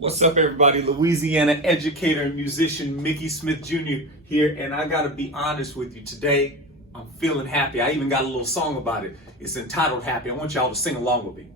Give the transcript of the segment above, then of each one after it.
What's up, everybody? Louisiana educator and musician Mickey Smith Jr. here, and I gotta be honest with you. Today, I'm feeling happy. I even got a little song about it. It's entitled Happy. I want y'all to sing along with me.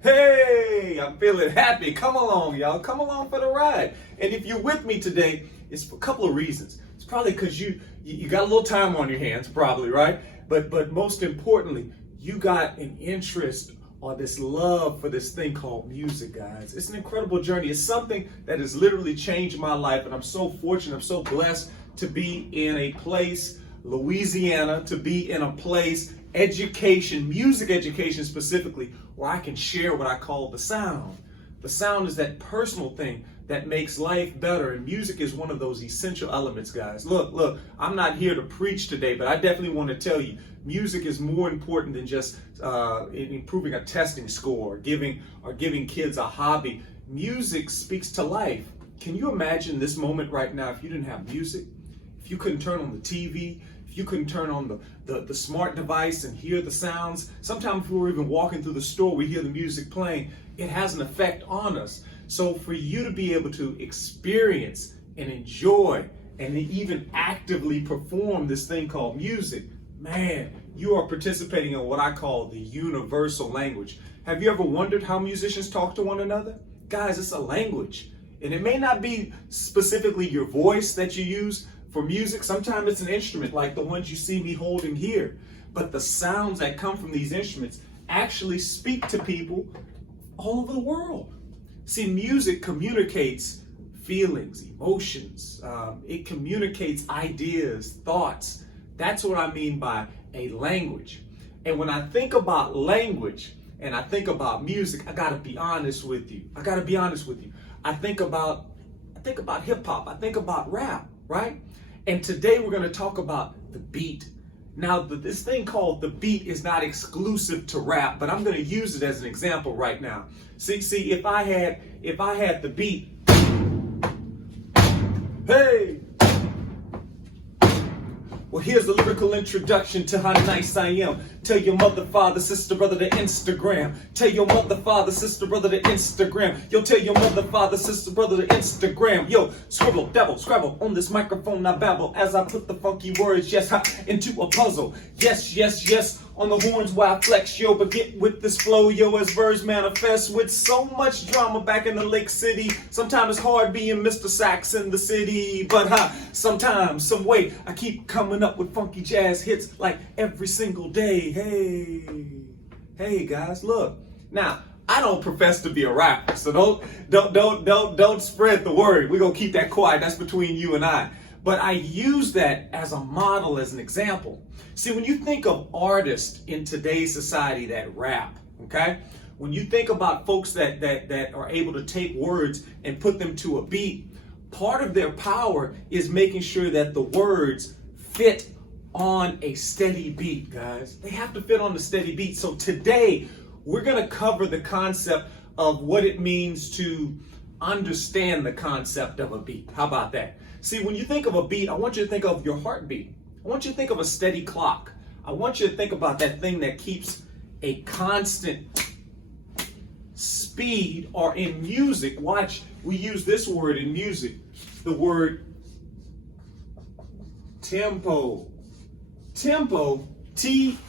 Hey, I'm feeling happy. Come along, y'all. Come along for the ride. And if you're with me today, it's for a couple of reasons. It's probably because you got a little time on your hands, probably, right? But most importantly, you got an interest or this love for this thing called music, guys. It's an incredible journey. It's something that has literally changed my life, and I'm so fortunate, I'm so blessed to be in a place, Louisiana, to be in a place, education, music education specifically, where I can share what I call the sound. The sound is that personal thing that makes life better, and music is one of those essential elements, guys. Look, I'm not here to preach today, but I definitely want to tell you, music is more important than just improving a testing score or giving kids a hobby. Music speaks to life. Can you imagine this moment right now if you didn't have music? If you couldn't turn on the TV, if you couldn't turn on the smart device and hear the sounds, sometimes if we were even walking through the store, we hear the music playing, it has an effect on us. So for you to be able to experience and enjoy and even actively perform this thing called music, man, you are participating in what I call the universal language. Have you ever wondered how musicians talk to one another? Guys, it's a language. And it may not be specifically your voice that you use for music. Sometimes it's an instrument like the ones you see me holding here. But the sounds that come from these instruments actually speak to people all over the world. See, music communicates feelings, emotions. It communicates ideas, thoughts. That's what I mean by a language. And when I think about language and I think about music, I gotta be honest with you. I think about hip hop. I think about rap, right? And today we're gonna talk about the beat. Now, this thing called the beat is not exclusive to rap, but I'm going to use it as an example right now. See, if I had the beat, hey. Well, here's the lyrical introduction to how nice I am. Tell your mother, father, sister, brother to Instagram. Tell your mother, father, sister, brother to Instagram. Yo, tell your mother, father, sister, brother to Instagram. Yo, scribble, devil, scrabble. On this microphone I babble as I put the funky words, yes, into a puzzle. Yes. On the horns while I flex, yo, but get with this flow, yo, as verbs manifest with so much drama back in the Lake City. Sometimes it's hard being Mr. Sax in the city, but sometimes, some way, I keep coming up with funky jazz hits like every single day. Hey, guys, look. Now, I don't profess to be a rapper, so don't spread the word. We're gonna keep that quiet. That's between you and I. But I use that as a model, as an example. See, when you think of artists in today's society that rap, okay? When you think about folks that are able to take words and put them to a beat, part of their power is making sure that the words fit on a steady beat, guys. They have to fit on a steady beat. So today, we're gonna cover the concept of what it means to understand the concept of a beat. How about that? See, when you think of a beat, I want you to think of your heartbeat. I want you to think of a steady clock. I want you to think about that thing that keeps a constant speed, or in music, watch, we use this word in music, the word tempo. Tempo, T-E-M-P-O,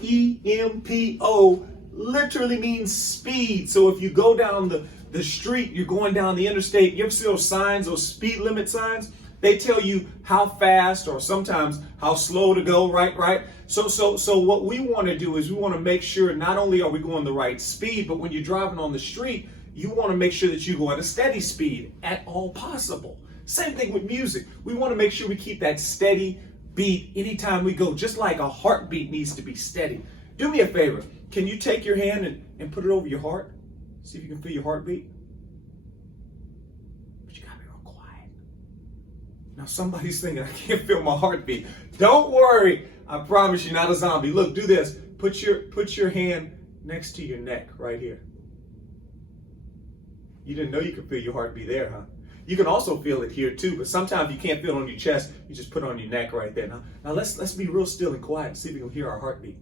literally means speed. So if you go down the street, you're going down the interstate, you ever see those signs, those speed limit signs? They tell you how fast or sometimes how slow to go, right? So what we want to do is we want to make sure not only are we going the right speed, but when you're driving on the street, you want to make sure that you go at a steady speed at all possible. Same thing with music. We want to make sure we keep that steady beat anytime we go, just like a heartbeat needs to be steady. Do me a favor. Can you take your hand and put it over your heart? See if you can feel your heartbeat. But you gotta be real quiet. Now somebody's thinking, I can't feel my heartbeat. Don't worry. I promise you, not a zombie. Look, do this. Put your hand next to your neck right here. You didn't know you could feel your heartbeat there, huh? You can also feel it here too, but sometimes you can't feel it on your chest. You just put it on your neck right there. Now let's be real still and quiet and see if we can hear our heartbeat.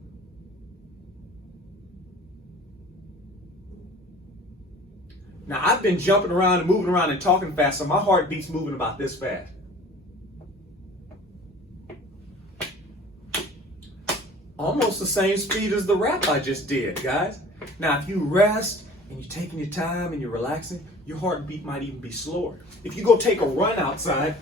Now I've been jumping around and moving around and talking fast, so my heartbeat's moving about this fast. Almost the same speed as the rap I just did, guys. Now if you rest and you're taking your time and you're relaxing, your heartbeat might even be slower. If you go take a run outside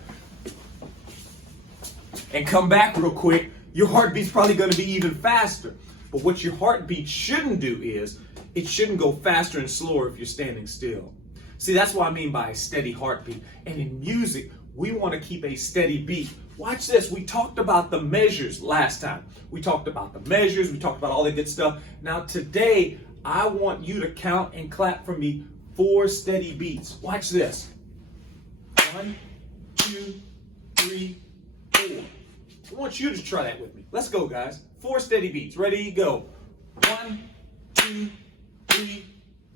and come back real quick, your heartbeat's probably going to be even faster. But what your heartbeat shouldn't do is, it shouldn't go faster and slower if you're standing still. See, that's what I mean by a steady heartbeat. And in music, we want to keep a steady beat. Watch this. We talked about the measures last time. We talked about the measures. We talked about all that good stuff. Now today, I want you to count and clap for me 4 steady beats. Watch this. 1, 2, 3, 4. I want you to try that with me. Let's go, guys. 4 steady beats. Ready, go. 1, 2, 3,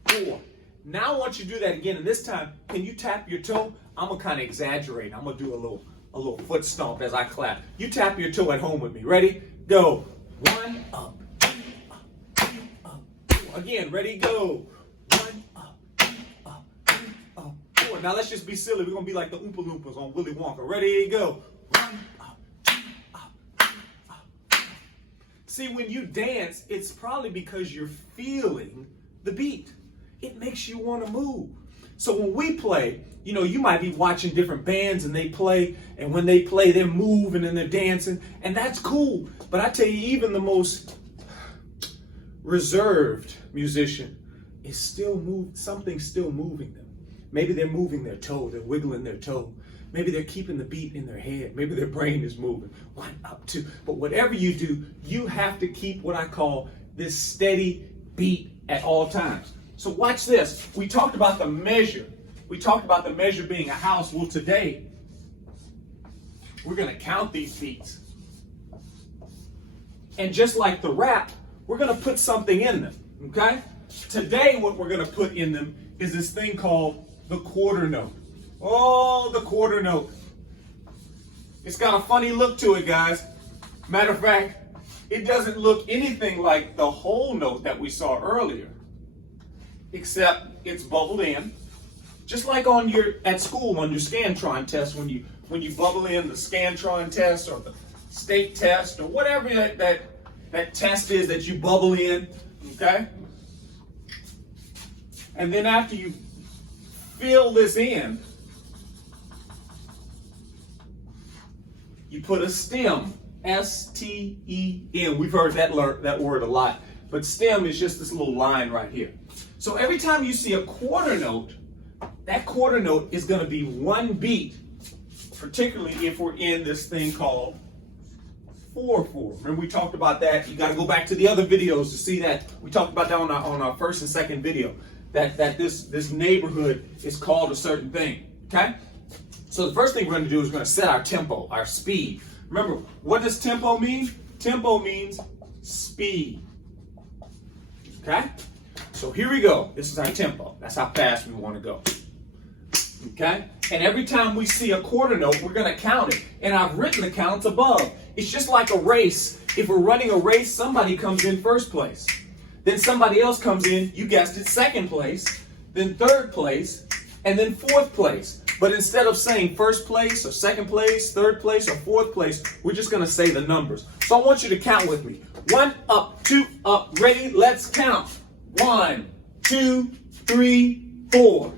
4. Now I want you to do that again, and this time, can you tap your toe? I'm gonna kind of exaggerate. I'm gonna do a little foot stomp as I clap. You tap your toe at home with me. Ready? Go. 1 up, 2 up, 3 up, 4. Again, ready? Go. 1 up, 2 up, 3 up, 4. Now let's just be silly. We're gonna be like the Oompa Loompas on Willy Wonka. Ready? Go. 1 up, 2 up, 3 up. See, when you dance, it's probably because you're feeling the beat. It makes you want to move. So when we play, you might be watching different bands and they play, and when they play, they're moving and they're dancing, and that's cool. But I tell you, even the most reserved musician is still something's still moving them. Maybe they're moving their toe, they're wiggling their toe. Maybe they're keeping the beat in their head. Maybe their brain is moving. 1 up, 2. But whatever you do, you have to keep what I call this steady beat at all times. So watch this. We talked about the measure. We talked about the measure being a house. Well, today, we're going to count these beats. And just like the rap, we're going to put something in them, okay? Today, what we're going to put in them is this thing called the quarter note. Oh, the quarter note. It's got a funny look to it, guys. Matter of fact, it doesn't look anything like the whole note that we saw earlier, except it's bubbled in. Just like at school on your Scantron test, when you bubble in the Scantron test or the state test or whatever that test is that you bubble in, okay? And then after you fill this in, you put a stem, S-T-E-M. We've heard that word a lot, but stem is just this little line right here. So every time you see a quarter note, that quarter note is going to be 1 beat, particularly if we're in this thing called 4/4. Remember we talked about that. You got to go back to the other videos to see that. We talked about that on our first and second video, that this neighborhood is called a certain thing, okay? So the first thing we're going to do is we're going to set our tempo, our speed. Remember, what does tempo mean? Tempo means speed, okay? So here we go. This is our tempo. That's how fast we want to go. Okay? And every time we see a quarter note, we're going to count it. And I've written the counts above. It's just like a race. If we're running a race, somebody comes in first place. Then somebody else comes in, you guessed it, second place, then third place, and then fourth place. But instead of saying first place or second place, third place or fourth place, we're just going to say the numbers. So I want you to count with me. 1 up, 2 up, ready, let's count. 1, 2, 3, 4.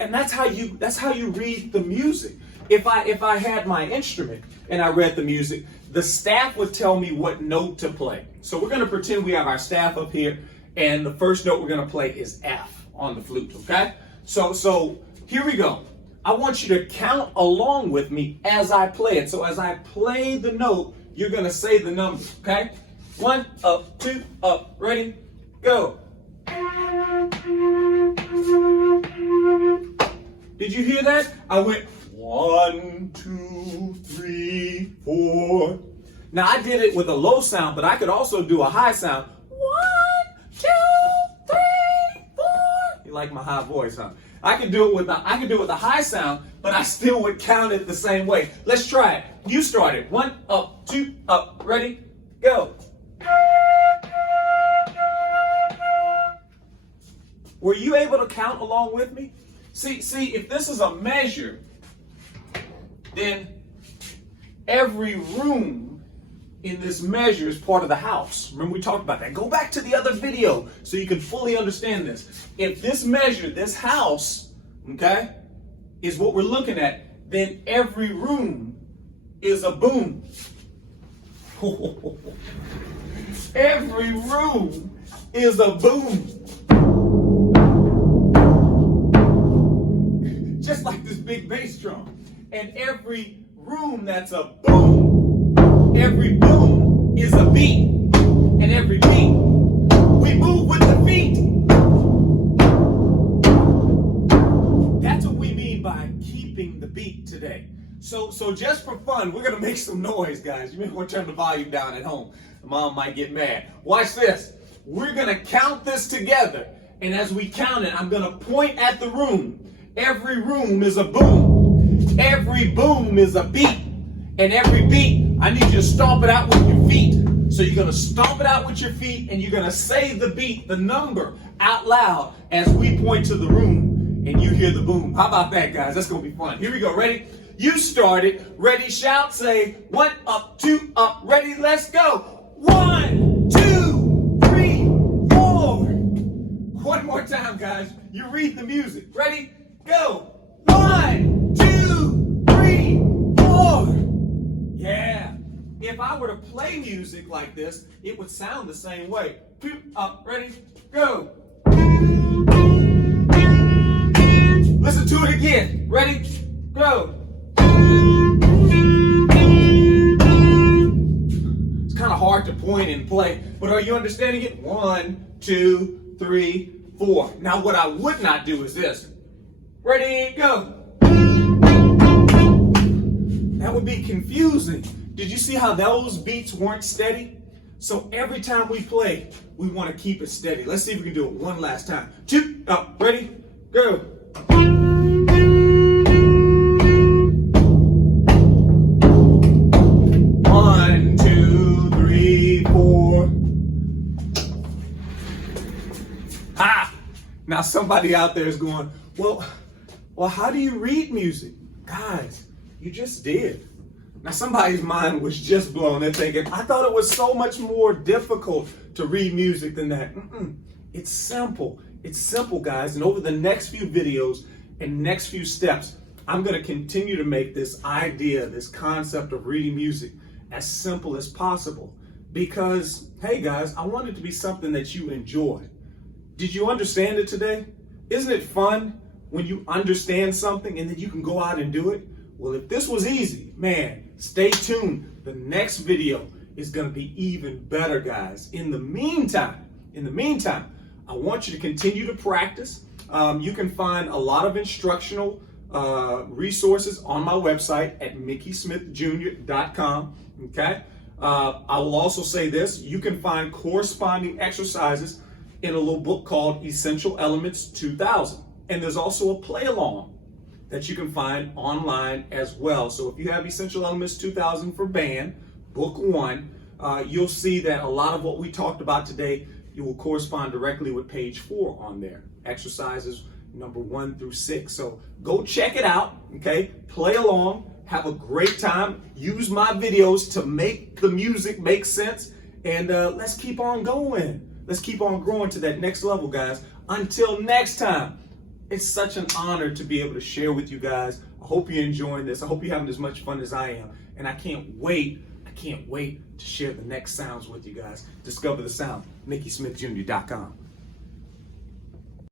And that's how you read the music. If I had my instrument and I read the music, the staff would tell me what note to play. So we're going to pretend we have our staff up here, and the first note we're going to play is F on the flute, okay? So here we go. I want you to count along with me as I play it. So as I play the note, you're going to say the number, okay? 1 up, 2 up, ready, go. Did you hear that? I went 1, 2, 3, 4. Now I did it with a low sound, but I could also do a high sound. 1, 2, 3, 4. You like my high voice, huh? I could do it with a high sound, but I still would count it the same way. Let's try it. You start it. 1 up, 2 up. Ready? Go. Were you able to count along with me? See, if this is a measure, then every room in this measure is part of the house. Remember we talked about that. Go back to the other video so you can fully understand this. If this measure, this house, okay, is what we're looking at, then every room is a boom. Every room is a boom. Just like this big bass drum. And every room that's a boom, every boom is a beat. And every beat, we move with the feet. That's what we mean by keeping the beat today. So just for fun, we're gonna make some noise, guys. You may want to turn the volume down at home. Mom might get mad. Watch this. We're gonna count this together. And as we count it, I'm gonna point at the room. Every room is a boom. Every boom is a beat. And every beat, I need you to stomp it out with your feet. So you're going to stomp it out with your feet and you're going to say the beat, the number, out loud as we point to the room and you hear the boom. How about that, guys? That's going to be fun. Here we go. Ready? You start it. Ready? Shout. Say 1 up, 2 up. Ready? Let's go. 1, 2, 3, 4. One more time, guys. You read the music. Ready? Go. 1, 2, 3, 4. Yeah. If I were to play music like this, it would sound the same way. 2 up. Ready? Go. Listen to it again. Ready? Go. It's kind of hard to point and play, but are you understanding it? 1, 2, 3, 4. Now what I would not do is this. Ready, go. That would be confusing. Did you see how those beats weren't steady? So every time we play, we want to keep it steady. Let's see if we can do it one last time. 2 up, ready, go. 1, 2, 3, 4. Ha! Now somebody out there is going, well, how do you read music? Guys, you just did. Now somebody's mind was just blown. They're thinking, I thought it was so much more difficult to read music than that. It's simple. It's simple, guys. And over the next few videos and next few steps, I'm going to continue to make this idea, this concept of reading music as simple as possible. Because, hey guys, I want it to be something that you enjoy. Did you understand it today? Isn't it fun when you understand something and then you can go out and do it? Well, if this was easy, man, stay tuned. The next video is going to be even better, guys. In the meantime, I want you to continue to practice. You can find a lot of instructional resources on my website at mickysmithjr.com. Okay. I will also say this. You can find corresponding exercises in a little book called Essential Elements 2000. And there's also a play along that you can find online as well. So if you have Essential Elements 2000 for band, book 1, you'll see that a lot of what we talked about today, you will correspond directly with page 4 on there. Exercises number 1 through 6. So go check it out, okay? Play along, have a great time. Use my videos to make the music make sense. And let's keep on going. Let's keep on growing to that next level, guys. Until next time. It's such an honor to be able to share with you guys. I hope you're enjoying this. I hope you're having as much fun as I am. And I can't wait to share the next sounds with you guys. Discover the sound, mickysmithjr.com.